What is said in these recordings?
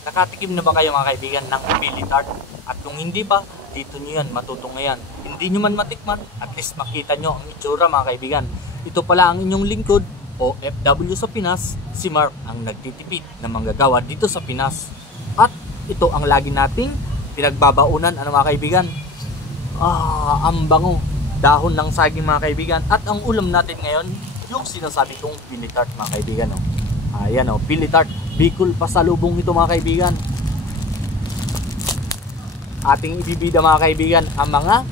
Nakatikim na ba kayo mga kaibigan ng pili tart? At kung hindi pa, dito nyo yan matutungayan. Hindi nyo man matikman, at least makita nyo ang itsura mga kaibigan. Ito pala ang inyong lingkod o FW sa Pinas, si Mark ang nagtitipid na manggagawa dito sa Pinas. At ito ang lagi nating pinagbabaunan mga kaibigan. Ang bango, dahon ng saging mga kaibigan. At ang ulam natin ngayon, yung sinasabi kong pili tart mga kaibigan. Ayan pili tart. Bicol pasalubong ito mga kaibigan. Ating ibibida mga kaibigan ang mga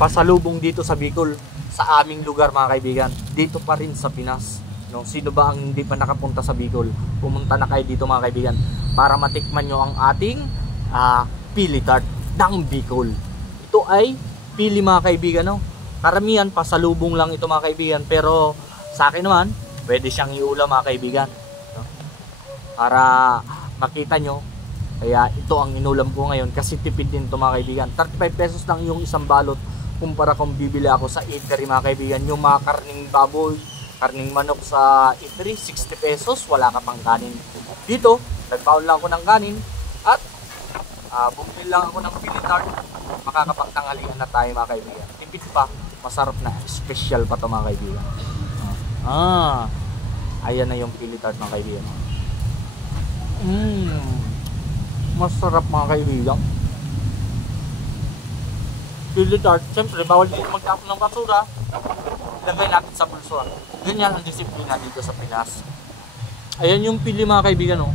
pasalubong dito sa Bicol, sa aming lugar mga kaibigan, dito pa rin sa Pinas. Sino ba ang hindi pa nakapunta sa Bicol? Pumunta na kayo dito mga kaibigan para matikman nyo ang ating pili tart ng Bicol. Ito ay pili mga kaibigan. Karamihan pasalubong lang ito mga kaibigan, pero sa akin naman pwede siyang iulam mga kaibigan, para makita nyo. Kaya ito ang inulam ko ngayon kasi tipid din ito mga kaibigan. 35 pesos lang yung isang balot kumpara kung bibili ako sa eatery mga kaibigan. Yung mga karning baboy, karning manok sa eatery, 60 pesos, wala ka pang kanin. Dito, nagbaon lang ako ng kanin at bumili lang ako ng pili tart. Makakapagtanghalian na tayo mga kaibigan. Tipid pa, masarap na, special pa ito mga kaibigan. Ayan na yung pili tart mga kaibigan. Masarap mga kaibigan. Pili tart, siyempre bawal din magtapon ng basura. Ilagay natin sa bulso. Ganyan ang disiplina dito sa Pinas. Ayan yung pili mga kaibigan.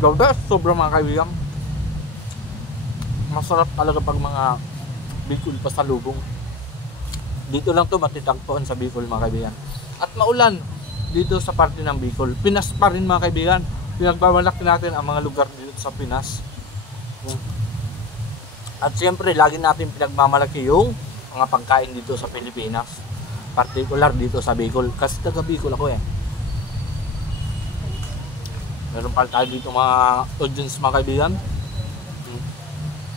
The best, sobra mga kaibigan. Masarap talaga pag mga Bicol pasalubong. Dito lang to matitagpuan sa Bicol mga kaibigan. At maulan dito sa parte ng Bicol. Pinas pa rin mga kaibigan. Pinagbabalaki natin ang mga lugar dito sa Pinas. At siyempre lagi natin pinagmamalaki yung mga pagkain dito sa Pilipinas. Particular dito sa Bicol. Kasi taga Bicol ako Meron pala tayo dito mga audience mga kaibigan.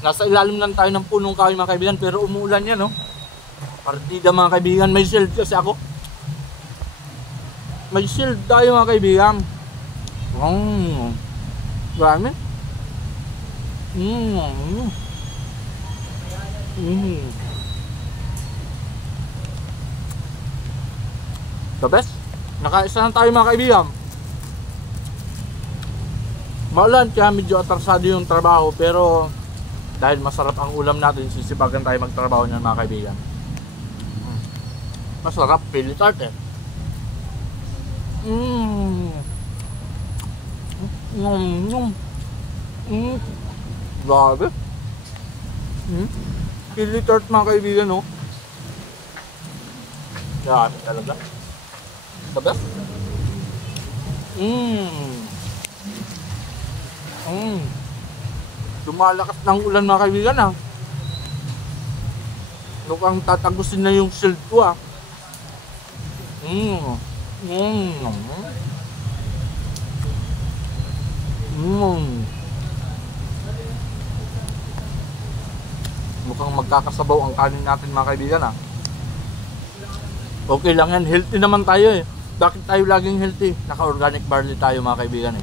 Nasa ilalim lang tayo ng punong kahoy mga kaibigan, pero umuulan yan Partida mga kaibigan, may shield kasi ako. May shield tayo mga kaibigan. Marami. The best. Nakaisa na tayo mga kaibigan. Maulan kaya medyo atrasado yung trabaho, pero dahil masarap ang ulam natin, sisipagan tayo magtrabaho niyan mga kaibigan. Masarap pili tart Grabe. Pili tart mga kaibigan Grabe talaga. The best. Lumalakas ng ulan mga kaibigan Mukhang tatagusin na yung shield ko Mukhang magkakasabaw ang kanin natin mga kaibigan Okay lang yan, healthy naman tayo Bakit tayo laging healthy? Naka-organic barley tayo mga kaibigan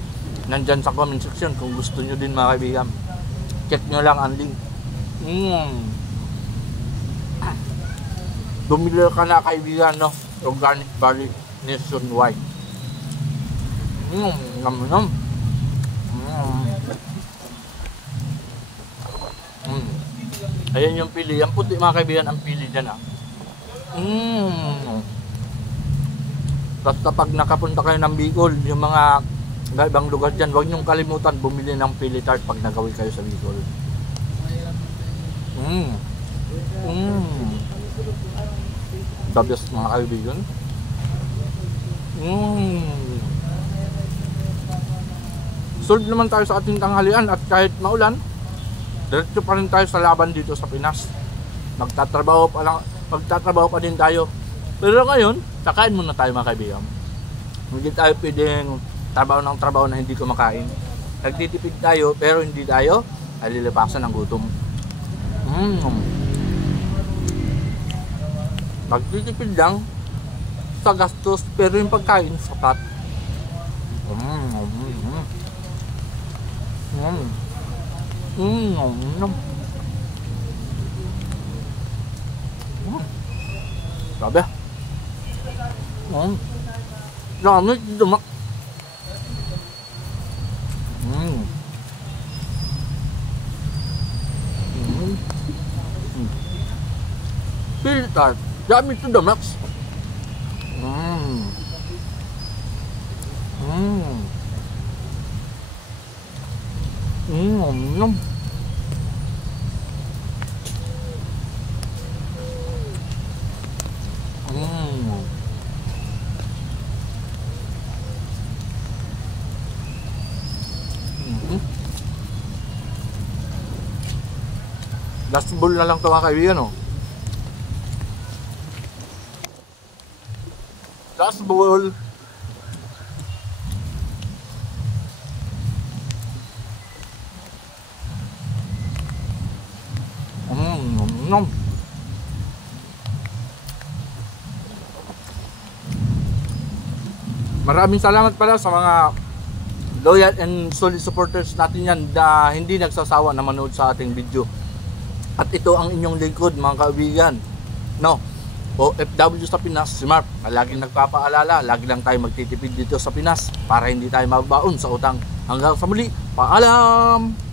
Nandyan sa comment section kung gusto nyo din mga kaibigan. Check nyo lang ang link. Bumili ka na kaibigan organic barley nationwide. Ayan yung pili. Ang puti mga kaibigan ang pili dyan Basta pag nakapunta kayo ng Bicol, yung mga ibang lugar dyan, huwag niyong kalimutan bumili ng pili tart pag nagawi kayo sa Bicol. The best mga kaibigan. Solve naman tayo sa ating tanghalian at kahit maulan, diretso pa rin tayo sa laban dito sa Pinas. Magtatrabaho pa din tayo. Pero ngayon, kakain muna tayo mga kaibigan. Hindi tayo pwedeng trabaho na hindi kumakain. Nagtitipid tayo pero hindi tayo ay lilipasan ng gutom. Magtitipid lang sa gastos pero yung pagkain sapat. Grabe. Dami dumak. Feel that. Dami to the max. Last bowl na lang ito mga kaibigan, oh. Last bowl. Maraming salamat pala sa mga loyal and solid supporters natin yan na hindi nagsasawa na manood sa ating video. At ito ang inyong lingkod mga kaibigan, no? OFW sa Pinas, si Mark. Laging nagpapaalala, lagi lang tayo magtitipid dito sa Pinas para hindi tayo mabaon sa utang. Hanggang sa muli, paalam!